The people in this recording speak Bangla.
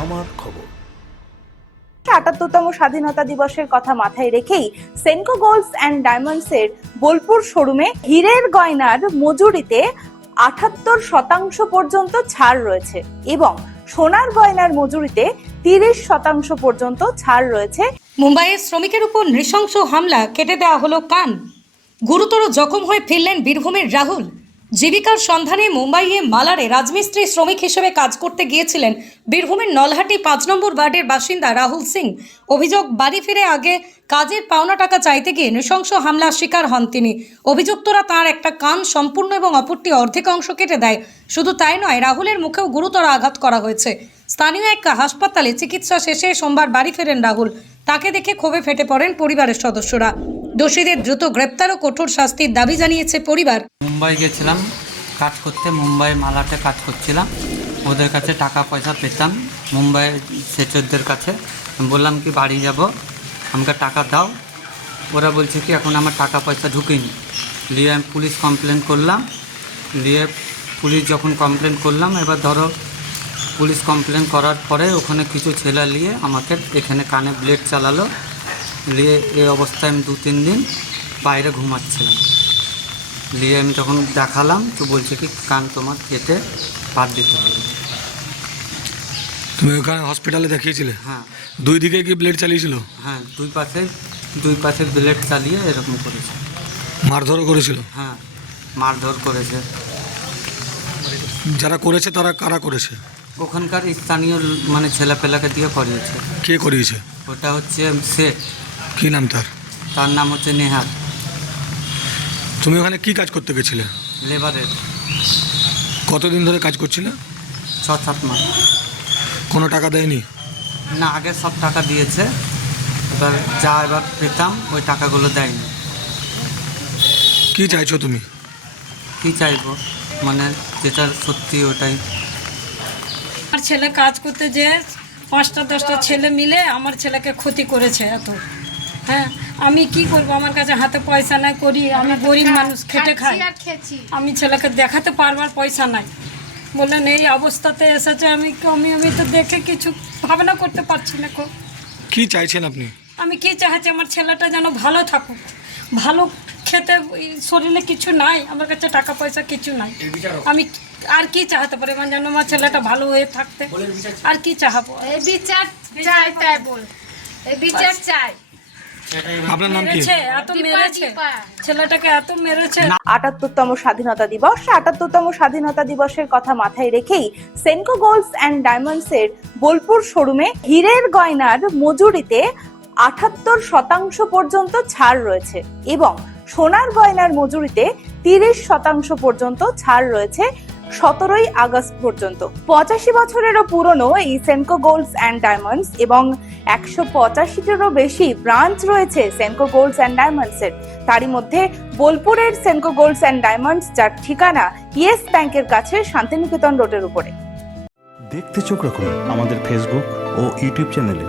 আমার খবর। আটাত্তরতম স্বাধীনতা দিবসের কথা মাথায় রেখেই সেনকো গোল্ডস অ্যান্ড ডায়মন্ডস এর বোলপুর শোরুমে হীরের গয়নার মজুরিতে আটাত্তর শতাংশ পর্যন্ত ছাড় রয়েছে এবং সোনার গয়নার মজুরিতে তিরিশ শতাংশ পর্যন্ত ছাড় রয়েছে। মুম্বাইয়ের শ্রমিকের উপর নৃশংস হামলা কেটে দেওয়া হলো কান। গুরুতর জখম হয়ে ফিরলেন বীরভূমের রাহুল। জীবিকার সন্ধানে মুম্বাইয়ে মালারে রাজমিস্ত্রি শ্রমিক হিসেবে কাজ করতে গিয়েছিলেন বীরভূমের নলহাটি পাঁচ নম্বর ওয়ার্ডের বাসিন্দা রাহুল সিং। অভিযোগ, বাড়ি ফিরে আগে কাজের পাওনা টাকা চাইতে গিয়ে নৃশংস হামলার শিকার হন তিনি। অভিযুক্তরা তার একটা কান সম্পূর্ণ এবং অপরটি অর্ধেক অংশ কেটে দেয়। শুধু তাই নয়, রাহুলের মুখেও গুরুতর আঘাত করা হয়েছে। স্থানীয় এক হাসপাতালে চিকিৎসা শেষে সোমবার বাড়ি ফেরেন রাহুল। তাকে দেখে ক্ষোভে ফেটে পড়েন পরিবারের সদস্যরা। দোষীদের দ্রুত গ্রেপ্তার ও কঠোর শাস্তির দাবি জানিয়েছে পরিবার। মুম্বাই গেছিলাম, কাজ করতে মুম্বাই মালাতে কাজ করছিলাম। ওদের কাছে টাকা পয়সা পেতাম, মুম্বাই সেচরদের কাছে। বললাম কি, বাড়ি যাব, আমাকে টাকা দাও। ওরা বলছে কি, এখন আমার টাকা পয়সা ঢুকিনি। নিয়ে আমি পুলিশ কমপ্লেন করলাম। দিয়ে পুলিশ যখন কমপ্লেন করলাম, এবার ধরো পুলিশ কমপ্লেন করার পরে ওখানে কিছু ছেলে নিয়ে আমাকে এখানে কানে ব্লেড চালালো। নিয়ে এই অবস্থায় আমি দু তিন দিন বাইরে ঘুমাচ্ছিলাম। নিয়ে আমি তখন দেখালাম তো বলছে কি কান তোমার কেটে বাদ দিতে হবে। তুমি ওখানে হসপিটালে দেখিয়েছিলে? হ্যাঁ। দুই দিকে কি ব্লেড চালিয়েছিল? হ্যাঁ দুই পাশে দুই পাশে ব্লেড চালিয়ে এরকম করেছে। মারধরও করেছিল? হ্যাঁ মারধর করেছে। যারা করেছে তারা কারা করেছে? ওখানকার স্থানীয় মানে ছেলেপেলাকে দিয়ে করিয়েছে। কে করিয়েছে? ওটা হচ্ছে শেখ কি নাম তার? তার নাম হচ্ছে নেহার তুমি ওখানে কি কাজ করতে গেছিলে? লেবারের। কতদিন ধরে কাজ করছিলে? ছ সাত মাস। কোনো টাকা দেয়নি? না আগে সব টাকা দিয়েছে। এবার যা এবার পেতাম ওই টাকাগুলো দেয়নি। কি চাইছো তুমি? কী চাইব? মানে যেটা সত্যি ওটাই। আমার ছেলে কাজ করতে যে পাঁচটা দশটা ছেলে মিলে আমার ছেলেকে ক্ষতি করেছে এত। হ্যাঁ আমি কি করব? আমার কাছে হাতে পয়সা নাই করি আমি গরিব মানুষ খেটে খাই। আমি ছেলেকে দেখাতে পারবার পয়সা নাই। বললেন এই অবস্থাতে এসেছে আমি আমি আমি তো দেখে কিছু ভাবনা করতে পারছি না কো কি চাইছেন আপনি? আমি কি চাইছি? আমার ছেলেটা যেন ভালো থাকুক। ভালো খেতে শরীরে কিছু নাই আমার কাছে টাকা পয়সা কিছু নাই। আমি আর কি চাহাতে পারি? মানে যেন আমার ছেলেটা ভালো হয়ে থাকতে। আর কি চাহাবো? এই বিচার চাই তাই বল। এই বিচার চাই। আপনার নাম কি? এত মেরেছে। ছেলেটাকে এত মেরেছে। আটাত্তরতম স্বাধীনতা দিবস আটাত্তরতম স্বাধীনতা দিবসের কথা মাথায় রেখেই সেনকো গোল্ডস অ্যান্ড ডায়মন্ডস এর বোলপুর শোরুমে হীরের গয়নার মজুরিতে আটাত্তর শতাংশ পর্যন্ত ছাড় রয়েছে এবং সোনার গয়নার মজুরিতে তিরিশ শতাংশ পর্যন্ত ছাড় রয়েছে সতেরোই আগস্ট পর্যন্ত। পঁচাশি বছরেরও পুরনো এই সেনকো গোল্ডস অ্যান্ড ডায়মন্ডস এবং একশো পঁচাশিটিরও বেশি ব্রাঞ্চ রয়েছে সেনকো গোল্ডস অ্যান্ড ডায়মন্ডস এর তারই মধ্যে বোলপুরের সেনকো গোল্ডস অ্যান্ড ডায়মন্ডস, যার ঠিকানা ইয়েস ব্যাংকের কাছে শান্তিনিকেতন রোডের উপরে। দেখতে চোখ রাখুন আমাদের ফেসবুক ও ইউটিউব চ্যানেলে